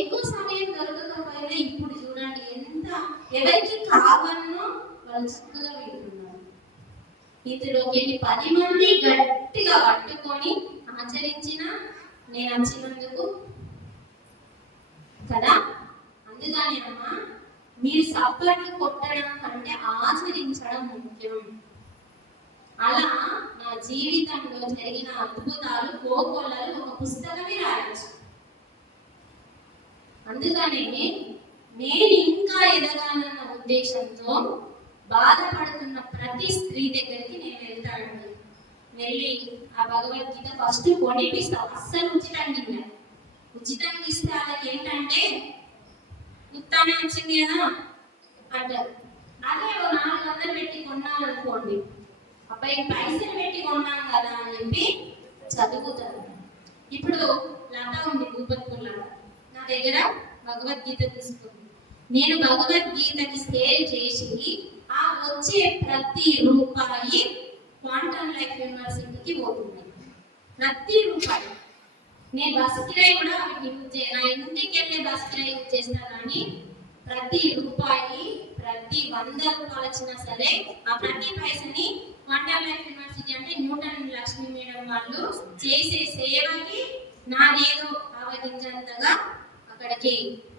ఎక్కువ సమయం దొరకకపోయినా ఇప్పుడు చూడండి ఎంత ఎవరికి కావాలనో వాళ్ళు చక్కగా వింటున్నారు. ఇందులోకి 10 మంది గట్టిగా పట్టుకొని ఆచరించిన నేను వచ్చినందుకు కదా. అందుకని అమ్మా, మీరు సప్పట్లు కొట్టడం కంటే ఆచరించడం ముఖ్యం. అలా నా జీవితంలో జరిగిన అద్భుతాలు కోకొల్లలు ఒక పుస్తకమే రాయొచ్చు. అందుకనే నేను ఇంకా ఎదగాలన్న ఉద్దేశంతో బాధపడుతున్న ప్రతి స్త్రీ దగ్గరికి నేను వెళ్తానండి. వెళ్ళి ఆ భగవద్గీత ఫస్ట్ కొనిపిస్తాను. అస్సలు ఉచితంగా ఇస్తే వాళ్ళకి ఏంటంటే ఉత్తానే వచ్చింది కదా అంటారు. అదే 400 పెట్టి కొన్నారనుకోండి, అబ్బాయి పైసలు పెట్టి కొన్నాం కదా అని చెప్పి చదువుతారు. ఇప్పుడు లత ఉంది, భూపత్పూర్ లత, నా దగ్గర భగవద్గీత తీసుకుంది. నేను భగవద్గీతని సేల్ చేసి ఆ వచ్చే ప్రతి రూపాయి క్వాంటమ్ లైఫ్ యూనివర్సిటీకి పోతుంది. ప్రతి రూపాయి. నేను బస్ కిరాయి కూడా నా ఇంటికి వెళ్ళే బస్ కిరాయి యూజ్ చేస్తా, కానీ ప్రతి రూపాయి, ప్రతి 100 రూపాయలు వచ్చినా సరే ఆ ప్రతి పైసని క్వాంటమ్ లైఫ్ యూనివర్సిటీ అంటే న్యూటన్ లక్ష్మీ మేడం వాళ్ళు చేసే సేవకి నాదేదో ఆవగించేంతగా అక్కడికి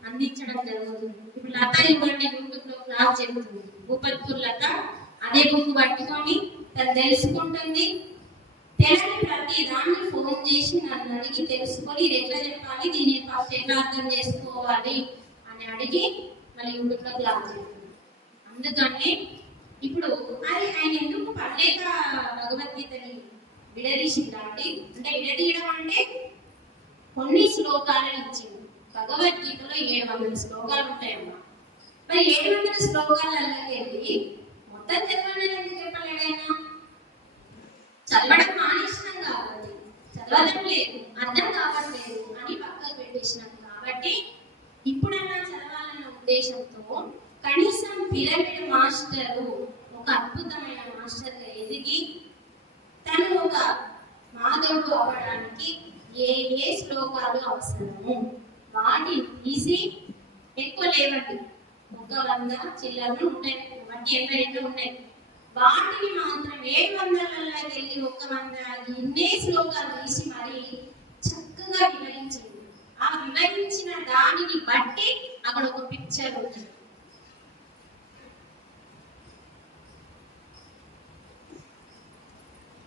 అందించడం జరుగుతుంది. ఇప్పుడు లత ఇవ్వండి యూట్యూబ్ లో క్లాస్ చెబుతుంది. భూపత్పూర్ లత అదే బుక్ పట్టుకొని తను తెలుసుకుంటుంది. తెలియని ప్రతి దాన్ని ఫోన్ చేసి నన్ను అడిగి తెలుసుకొని ఇది ఎట్లా చెప్పాలి, దీన్ని ఫస్ట్ ఎట్లా అర్థం చేసుకోవాలి అని అడిగి మళ్ళీ యూట్యూబ్ లో క్లాస్ చెప్తుంది. అందుకని ఇప్పుడు అది ఆయన ఎందుకు పడలేక భగవద్గీతని విడదీసిందంటే, అంటే విడదీయడం అంటే కొన్ని శ్లోకాలను ఇచ్చింది. భగవద్గీతలో 700 శ్లోకాలు ఉంటాయమ్మా. మరి 700 శ్లోకాలకి వెళ్ళి మొత్తం చదవండి ఎందుకు చెప్పలేడైనా? చదవడం మానేసినాం కాబట్టి, చదవడం లేదు, అర్థం కావట్లేదు అని పక్కకు పెట్టేసినాం. కాబట్టి ఇప్పుడన్నా చదవాలన్న ఉద్దేశంతో కనీసం పిరమిడ్ మాస్టరు ఒక అద్భుతమైన మాస్టర్గా ఎదిగి తను ఒక మాధవుడు అవ్వడానికి ఏ శ్లోకాలు అవసరము వాటిని తీసి, ఎక్కువ లేవండి, 100 చిల్లరలు ఉంటాయి, 182 ఉన్నాయి, వాటిని మాత్రం 700కి వెళ్ళి 100 ఇన్నే శ్లోకాలు తీసి మరి చక్కగా వివరించింది. ఆ వివరించిన దానిని బట్టి అక్కడ ఒక పిక్చర్ ఉంటుంది.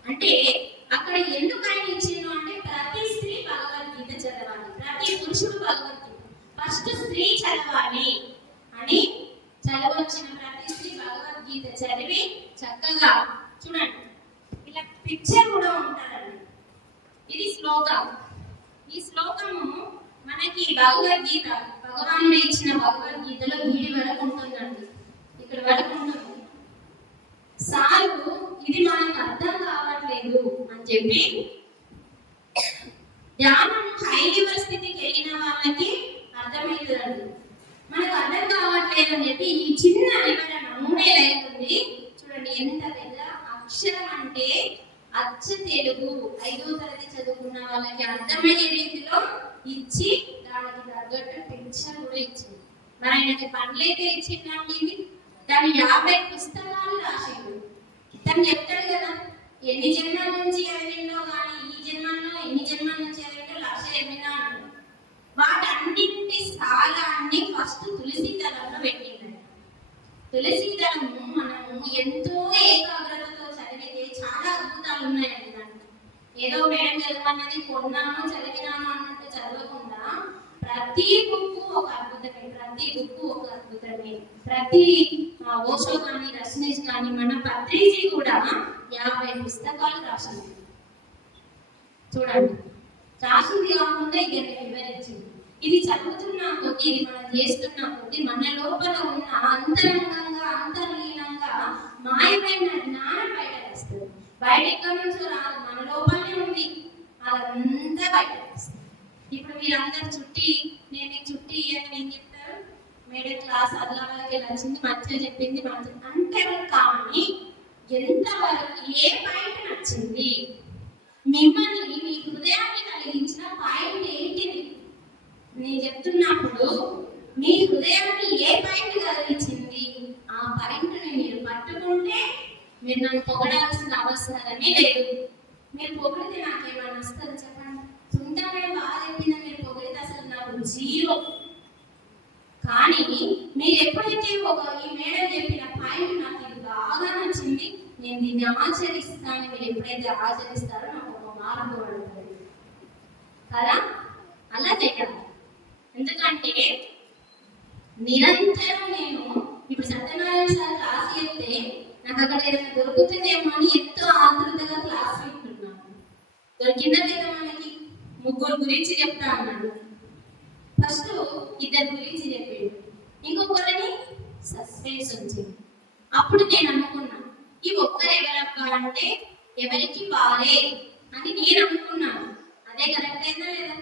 అంటే అక్కడ ఎందుకు ఆయన ఇచ్చిండు అంటే ప్రతి స్త్రీ భగవద్గీత చదవాలి, ప్రతి పురుషుడు భగవద్గీత, ఫస్ట్ స్త్రీ చదవాలి అని చదవచ్చిన ప్రతి స్త్రీ భగవద్గీత చదివి చక్కగా చూడండి. ఇలా పిక్చర్ కూడా ఉంటుందండి. ఇది శ్లోకం. ఈ శ్లోకము మనకి భగవద్గీత భగవానుడు ఇచ్చిన భగవద్గీతలో వీడి వరకు ఉంటుందండి, ఇక్కడ వరకు ఉంటుంది. సారు ఇది మనకు అర్థం కావట్లేదు అని చెప్పి ధ్యానం హై లెవెల్ స్థితికి వెళ్ళిన వాళ్ళకి అర్థమవుతుందండి. మనకు అర్థం కావట్లేదు అని చెప్పి ఈ చిన్న వివరణ 3 లైన్ ఉంది చూడండి. ఎంత పెద్ద అక్షరం అంటే అచ్చ తెలుగు 5వ తరగతి చదువుకున్న వాళ్ళకి అర్థమయ్యే రీతిలో ఇచ్చి దానికి తగ్గట్టు పిక్చర్ కూడా ఇచ్చింది. మరి ఆయనకి పనులైతే ఇచ్చిందండి. దాని 50 పుస్తకాలు రాసిండు. తను చెప్తాడు కదా ఎన్ని జన్మల నుంచి చదివిండో, కానీ ఈ జన్మల్లో ఎన్ని జన్మల నుంచి చదివిండో 1,80,000. వాటన్నింటి సారాన్ని ఫస్ట్ తులసి దళంలో పెట్టిండు. తులసి దళము మనము ఎంతో ఏకాగ్రతతో చదివితే చాలా అద్భుతాలు ఉన్నాయండి. దాంట్లో ఏదో మేడం చదవన్నది కొన్నాను చదివినాను అన్నట్టు చదవకుండా ప్రతి బుక్ ఒక అద్భుతమే, ప్రతి బుక్ ఒక అద్భుతమే. ప్రతి ఓషో కానీ రజనీష్ కానీ మన పత్రిజీ కూడా 50 పుస్తకాలు రాసింది. చూడండి, రాసింది కాకుండా ఇది వివరించింది. ఇది చదువుతున్న కొద్ది, ఇది మనం చేస్తున్న కొద్ది మన లోపల ఉన్న అంతరంగంగా అంతర్లీనంగా మాయమైన జ్ఞానం బయట వస్తుంది. బయట ఎక్కడి నుంచో రాదు, మన లోపలనే ఉంది, అదంతా బయట వస్తుంది. ఇప్పుడు మీరందరూ చుట్టి నేను చుట్టి అని ఏం చెప్తారు, మేడం క్లాస్ అదలకి నచ్చింది, మంచిగా చెప్పింది, మంచిగా అంటారు. కానీ ఎంతవరకు ఏ పాయింట్ నచ్చింది, మిమ్మల్ని మీ హృదయాన్ని కలిగించిన పాయింట్ ఏంటిది నేను చెప్తున్నా మీరు నన్ను పొగడాల్సిన అవసరమే లేదు. మీరు పొగిడితే నాకేమైనా వస్తుంది చెప్పండి? సొంతంగా బాగా చెప్పింది మీరు పొగిడితే అసలు నాకు జీరో. కానీ మీరు ఎప్పుడైతే ఈ మేడం చెప్పిన పాయింట్ నాకు ఇది బాగా నచ్చింది, నేను దీన్ని ఆచరిస్తాను, మీరు ఎప్పుడైతే ఆచరిస్తారో నాకు ఒక మార్గం పడుతుంది కదా. అలా చేయాలి. ఎందుకంటే నిరంతరం నేను ఇప్పుడు సత్యనారాయణ సార్ క్లాస్ చెప్తే నాకు అక్కడ ఏదైనా దొరుకుతుందేమో అని ఎంతో ఆతృతగా క్లాస్ వింటున్నాను. దొరికిందా లేదా మనకి? ముగ్గురు గురించి చెప్తా అన్నాడు. ఫస్ట్ ఇద్దరు గురించి చెప్పాడు, ఇంకొకరిని సస్పెన్స్ వచ్చింది. అప్పుడు నేను అనుకున్నా, ఈ ఒక్కరు ఎవరబ్బా అంటే ఎవరికి వారే అని నేను అనుకున్నాను. అదే కరెక్ట్ అయిందా లేదా?